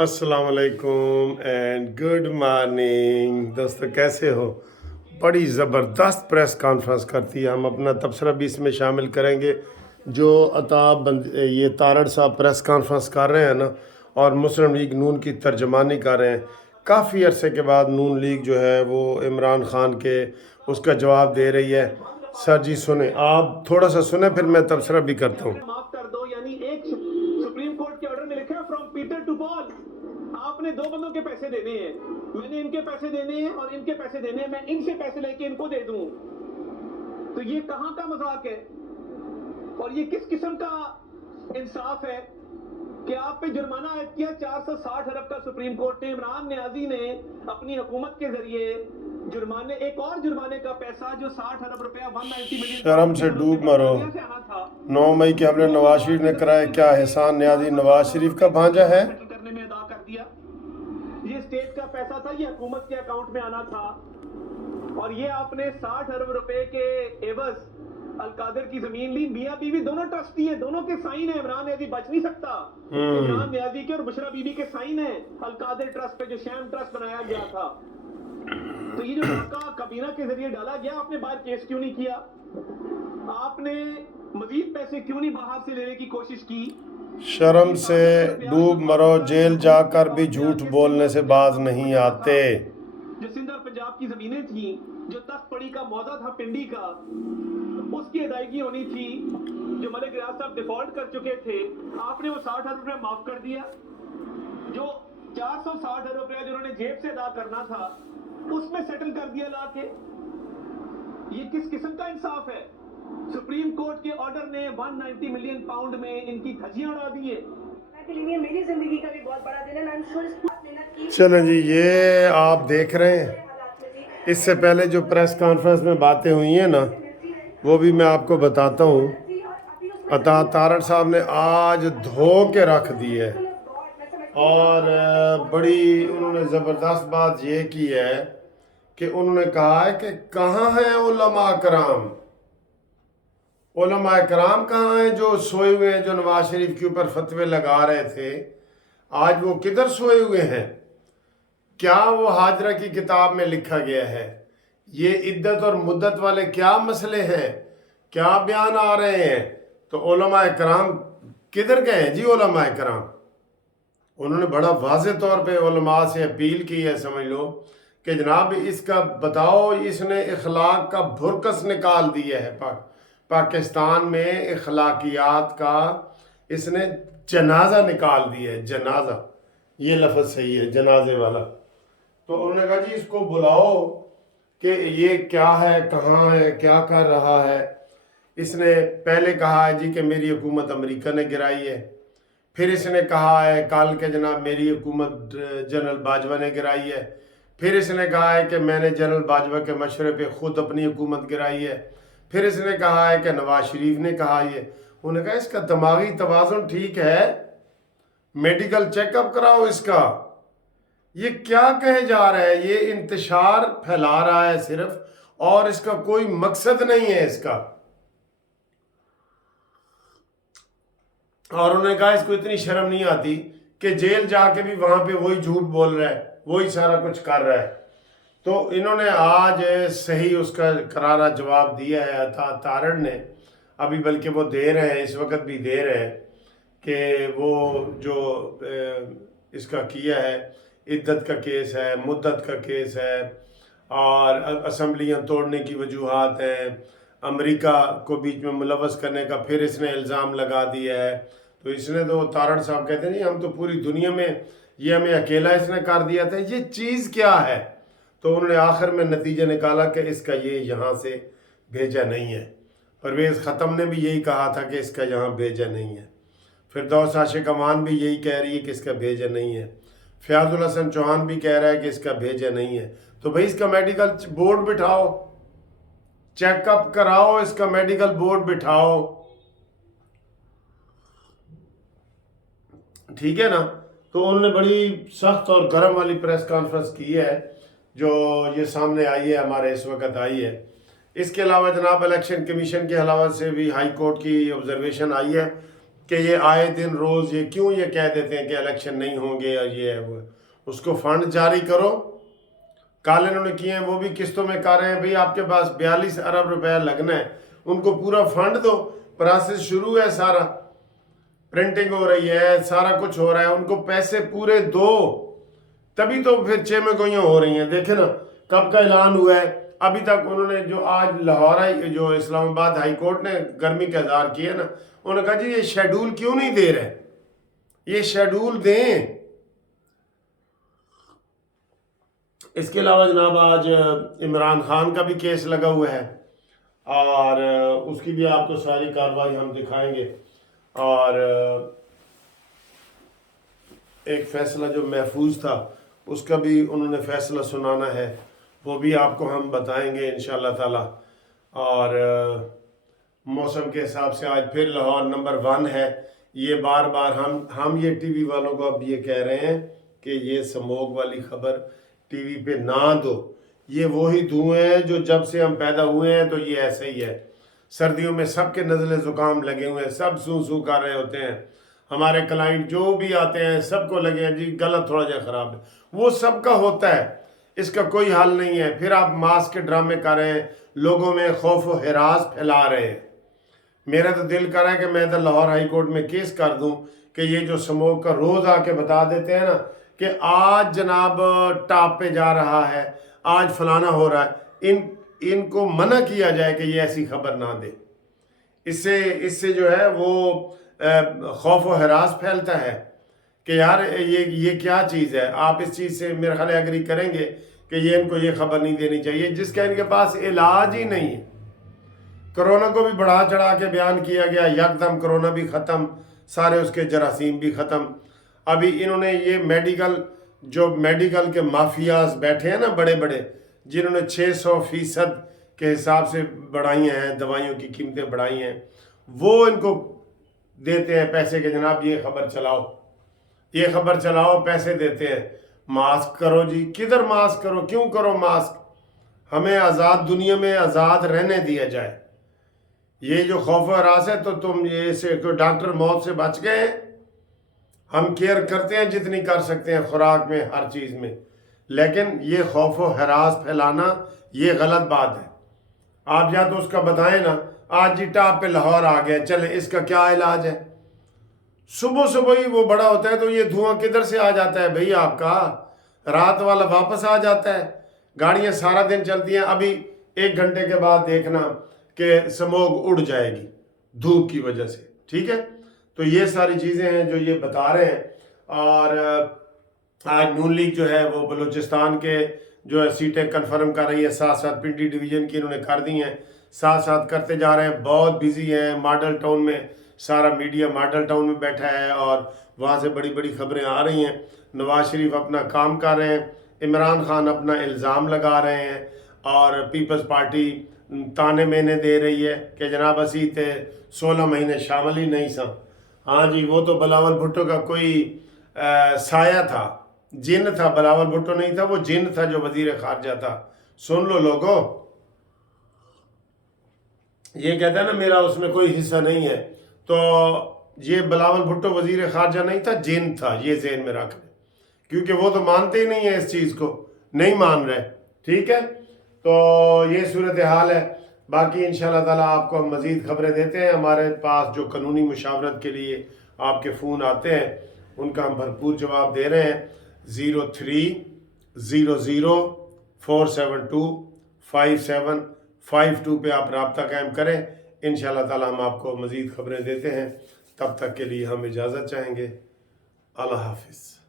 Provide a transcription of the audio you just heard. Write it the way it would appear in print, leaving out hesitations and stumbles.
अस्सलाम वालेकुम and good morning दोस्तों, कैसे हो। बड़ी ज़बरदस्त प्रेस कॉन्फ्रेंस करती है। हम अपना तबसरा भी इसमें शामिल करेंगे। जो ये तारड़ साहब प्रेस कॉन्फ्रेंस कर रहे हैं ना, और मुस्लिम लीग नून की तर्जमानी कर रहे हैं। काफ़ी अरसे के बाद नून लीग जो है वो इमरान खान के उसका जवाब दे रही है। सर जी सुने, आप थोड़ा सा सुने, फिर मैं तबसरा भी करता हूँ। माफ कर दो, यानी एक सुप्रीम कोर्ट के ऑर्डर में लिखा है फ्रॉम पीटर टू पॉल। आपने दो बंदों के पैसे देने हैं, मैंने इनके पैसे देने हैं और इनके पैसे देने हैं, मैं इनसे पैसे लेके इनको दे दूं, तो ये कहां का मजाक है और ये किस किस्म का इंसाफ है कि आप पे जुर्माना आयद किया 460 अरब का सुप्रीम कोर्ट ने। इमरान नियाजी ने अपनी हुकूमत के जरिए जुर्माने, एक और जुर्माने का पैसा जो 60 अरब रुपया 190 मिलियन शर्म से डूब मरो। 9 मई के हमले नवाज शरीफ ने कराया, क्या एहसान न्याजी नवाज शरीफ का भांजा है? करने में अदा कर दिया। ये स्टेट का पैसा था, ये हुकूमत के अकाउंट में आना था, और ये आपने 60 अरब रुपए के एवज अलकादर की जमीन ली। मियां बीवी दोनों ट्रस्टी हैं, दोनों के साइन है। इमरान नियाजी बच नहीं सकता। इमरान नियाजी के और बुशरा बीबी के साइन है अलकादर ट्रस्ट पे, जो शैम ट्रस्ट बनाया गया था। तो ये जो धक्का काबीना के जरिए डाला गया, आपने बाहर केस क्यों नहीं किया? आपने मजीद पैसे क्यों नहीं बाहर से लेने की कोशिश की? शर्म से डूब मरो, जेल जाकर भी झूठ बोलने से बाज नहीं आते। जो सिंध और पंजाब की जमीनें थी, जो तख्त पड़ी का मौजा था पिंडी का, उसकी अदायगी होनी थी। जो मलिक रियाज साहब डिफॉल्ट कर चुके थे, आपने वो 60 अरब रुपया माफ कर दिया। जो 460 अरब रुपया जो उन्होंने जेब से अदा करना था, उसमें सेटल कर दिया लाके। ये किस किस्म का इंसाफ है? सुप्रीम कोर्ट के ऑर्डर ने 190 मिलियन पाउंड में इनकी धज्जियां उड़ा दी है। मेरी जिंदगी का भी बहुत बड़ा दिन है। आई एम श्योर इस मेहनत की चलें जी, ये आप देख रहे हैं। इससे पहले जो प्रेस कॉन्फ्रेंस में बातें हुई हैं ना, वो भी मैं आपको बताता हूँ। अता तारड़ साहब ने आज धो के रख दी है, और बड़ी उन्होंने ज़बरदस्त बात ये की है कि उन्होंने कहा है कि कहाँ हैं उलमा कराम। उलमा कराम कहाँ हैं जो सोए हुए हैं, जो नवाज शरीफ के ऊपर फतवे लगा रहे थे? आज वो किधर सोए हुए हैं? क्या वो हाजरा की किताब में लिखा गया है? ये इद्दत और मुद्दत वाले क्या मसले हैं? क्या बयान आ रहे हैं? तो उलमा कराम किधर गए हैं जी? उलमा कराम उन्होंने बड़ा वाज़े तौर पे उलमा से अपील की है, समझ लो कि जनाब इसका बताओ, इसने इखलाक का भुरकस निकाल दिया है। पाकिस्तान में इखलाकियात का इसने जनाजा निकाल दिया है। जनाजा, ये लफ्ज़ सही है, जनाजे वाला। तो उन्होंने कहा जी इसको बुलाओ कि ये क्या है, कहाँ है, क्या कर रहा है। इसने पहले कहा है जी कि मेरी हुकूमत अमेरिका ने गिराई है। फिर इसने कहा है कल के जनाब मेरी हुकूमत जनरल बाजवा ने गिराई है। फिर इसने कहा है कि मैंने जनरल बाजवा के मशवरे पे ख़ुद अपनी हुकूमत गिराई है। फिर इसने कहा है कि नवाज शरीफ ने कहा। ये उन्होंने कहा इसका दिमागी तवाज़ुन ठीक है, मेडिकल चेकअप कराओ इसका। ये क्या कहे जा रहा है? ये इंतशार फैला रहा है सिर्फ, और इसका कोई मकसद नहीं है इसका। और उन्होंने कहा इसको इतनी शर्म नहीं आती कि जेल जाके भी वहाँ पे वही झूठ बोल रहा है, वही सारा कुछ कर रहा है। तो इन्होंने आज सही उसका करारा जवाब दिया है तारड़ ने। अभी बल्कि वो दे रहे हैं, इस वक्त भी दे रहे हैं कि वो जो इसका किया है, इद्दत का केस है, मुद्दत का केस है, और असम्बलियाँ तोड़ने की वजूहात हैं, अमेरिका को बीच में मुलवस करने का फिर इसने इल्ज़ाम लगा दिया है। तो इसने तो तारड़ साहब कहते हैं जी हम तो पूरी दुनिया में, ये हमें अकेला इसने कर दिया था, ये चीज़ क्या है? तो उन्होंने आखिर में नतीजा निकाला कि इसका ये यहाँ से भेजा नहीं है। परवेज़ ख़त्म ने भी यही कहा था कि इसका यहाँ भेजा नहीं है। फिरदौस आशिक अमान भी यही कह रही है कि इसका भेजा नहीं है। फ़याज़ुल हसन चौहान भी कह रहा है कि इसका भेजा नहीं है। तो भाई इसका मेडिकल बोर्ड बिठाओ, चेकअप कराओ, इसका मेडिकल बोर्ड बिठाओ, ठीक है ना? तो उन्होंने बड़ी सख्त और गर्म वाली प्रेस कॉन्फ्रेंस की है, जो ये सामने आई है, हमारे इस वक्त आई है। इसके अलावा जनाब इलेक्शन कमीशन के हवाले से भी हाई कोर्ट की ऑब्जर्वेशन आई है کہ یہ آئے دن روز یہ کیوں یہ کہہ دیتے ہیں کہ الیکشن نہیں ہوں گے اور یہ ہے وہ ہے۔ اس کو فنڈ جاری کرو، کل انہوں نے کیے ہیں وہ بھی قسطوں میں کر رہے ہیں، بھئی آپ کے پاس 42 ارب روپے لگنا ہے، ان کو پورا فنڈ دو، پروسیس شروع ہے، سارا پرنٹنگ ہو رہی ہے، سارا کچھ ہو رہا ہے، ان کو پیسے پورے دو، تبھی تو پھر چیمیں گوئیاں ہو رہی ہیں۔ دیکھیں نا کب کا اعلان ہوا ہے، ابھی تک انہوں نے جو آج لاہور جو اسلام آباد ہائی کورٹ نے گرمی کا اظہار کیا نا، انہوں نے کہا جی یہ شیڈول کیوں نہیں دے رہے، یہ شیڈول دیں۔ اس کے علاوہ جناب آج عمران خان کا بھی کیس لگا ہوا ہے، اور اس کی بھی آپ کو ساری کارروائی ہم دکھائیں گے، اور ایک فیصلہ جو محفوظ تھا اس کا بھی انہوں نے فیصلہ سنانا ہے، وہ بھی آپ کو ہم بتائیں گے انشاءاللہ تعالی۔ اور موسم کے حساب سے آج پھر لاہور نمبر 1 ہے، یہ بار بار ہم یہ ٹی وی والوں کو اب یہ کہہ رہے ہیں کہ یہ سموگ والی خبر ٹی وی پہ نہ دو، یہ وہی دھوئیں ہیں جو جب سے ہم پیدا ہوئے ہیں تو یہ ایسے ہی ہے۔ سردیوں میں سب کے نزلے زکام لگے ہوئے ہیں، سب سو سو کر رہے ہوتے ہیں، ہمارے کلائنٹ جو بھی آتے ہیں سب کو لگے ہیں جی گلا تھوڑا جا خراب ہے، وہ سب کا ہوتا ہے، اس کا کوئی حل نہیں ہے۔ پھر آپ ماسک کے ڈرامے کر رہے ہیں، لوگوں میں خوف و ہراس پھیلا رہے ہیں۔ میرا تو دل کر رہا ہے کہ میں تو لاہور ہائی کورٹ میں کیس کر دوں کہ یہ جو سموگ کا روز آ کے بتا دیتے ہیں نا کہ آج جناب ٹاپ پہ جا رہا ہے، آج فلانا ہو رہا ہے، ان کو منع کیا جائے کہ یہ ایسی خبر نہ دے۔ اس سے جو ہے وہ خوف و ہراس پھیلتا ہے کہ یار یہ کیا چیز ہے۔ آپ اس چیز سے میرے خیال اگری کریں گے کہ یہ ان کو یہ خبر نہیں دینی چاہیے جس کا ان کے پاس علاج ہی نہیں ہے۔ کرونا کو بھی بڑھا چڑھا کے بیان کیا گیا، یکدم کرونا بھی ختم، سارے اس کے جراثیم بھی ختم۔ ابھی انہوں نے یہ میڈیکل کے مافیاز بیٹھے ہیں نا بڑے بڑے، جنہوں نے 600% کے حساب سے بڑھائی ہیں، دوائیوں کی قیمتیں بڑھائی ہیں، وہ ان کو دیتے ہیں پیسے کہ جناب یہ خبر چلاؤ، یہ خبر چلاؤ، پیسے دیتے ہیں۔ ماسک کرو جی، کدھر ماسک کرو، کیوں کرو ماسک؟ ہمیں آزاد دنیا میں آزاد رہنے دیا جائے۔ یہ جو خوف و ہراس ہے تو تم یہ سے کوئی ڈاکٹر موت سے بچ گئے ہیں؟ ہم کیئر کرتے ہیں جتنی کر سکتے ہیں، خوراک میں ہر چیز میں، لیکن یہ خوف و ہراس پھیلانا یہ غلط بات ہے۔ آپ یا تو اس کا بتائیں نا، آج جی ٹاپ پہ لاہور آ گیا، چلیں اس کا کیا علاج ہے؟ صبح صبح ہی وہ بڑا ہوتا ہے تو یہ دھواں کدھر سے آ جاتا ہے بھئی آپ کا؟ رات والا واپس آ جاتا ہے، گاڑیاں سارا دن چلتی ہیں، ابھی 1 گھنٹے کے بعد دیکھنا کہ سموگ اڑ جائے گی دھوپ کی وجہ سے، ٹھیک ہے؟ تو یہ ساری چیزیں ہیں جو یہ بتا رہے ہیں۔ اور آج نون لیگ جو ہے وہ بلوچستان کے جو ہے سیٹیں کنفرم کر رہی ہے، ساتھ ساتھ پنڈی ڈویژن کی انہوں نے کر دی ہیں، ساتھ ساتھ کرتے جا رہے ہیں، بہت بیزی ہیں۔ ماڈل ٹاؤن میں سارا میڈیا ماڈل ٹاؤن میں بیٹھا ہے اور وہاں سے بڑی بڑی خبریں آ رہی ہیں۔ نواز شریف اپنا کام کر رہے ہیں، عمران خان اپنا الزام لگا رہے ہیں، اور پیپلز پارٹی تانے مینے دے رہی ہے کہ جناب اسی تے 16 مہینے شامل ہی نہیں سا۔ ہاں جی، وہ تو بلاول بھٹو کا کوئی سایہ تھا، جن تھا، بلاول بھٹو نہیں تھا، وہ جن تھا جو وزیر خارجہ تھا۔ سن لو لوگو، یہ کہتا ہے نا میرا اس میں کوئی حصہ نہیں ہے، تو یہ بلاول بھٹو وزیر خارجہ نہیں تھا، جن تھا، یہ ذہن میں رکھ لیں، کیونکہ وہ تو مانتے ہی نہیں ہیں اس چیز کو، نہیں مان رہے، ٹھیک ہے؟ تو یہ صورتحال ہے۔ باقی انشاءاللہ تعالیٰ آپ کو ہم مزید خبریں دیتے ہیں۔ ہمارے پاس جو قانونی مشاورت کے لیے آپ کے فون آتے ہیں ان کا ہم بھرپور جواب دے رہے ہیں۔ 0300472572 پہ آپ رابطہ قائم کریں، انشاءاللہ تعالیٰ ہم آپ کو مزید خبریں دیتے ہیں۔ تب تک کے لیے ہم اجازت چاہیں گے۔ اللہ حافظ۔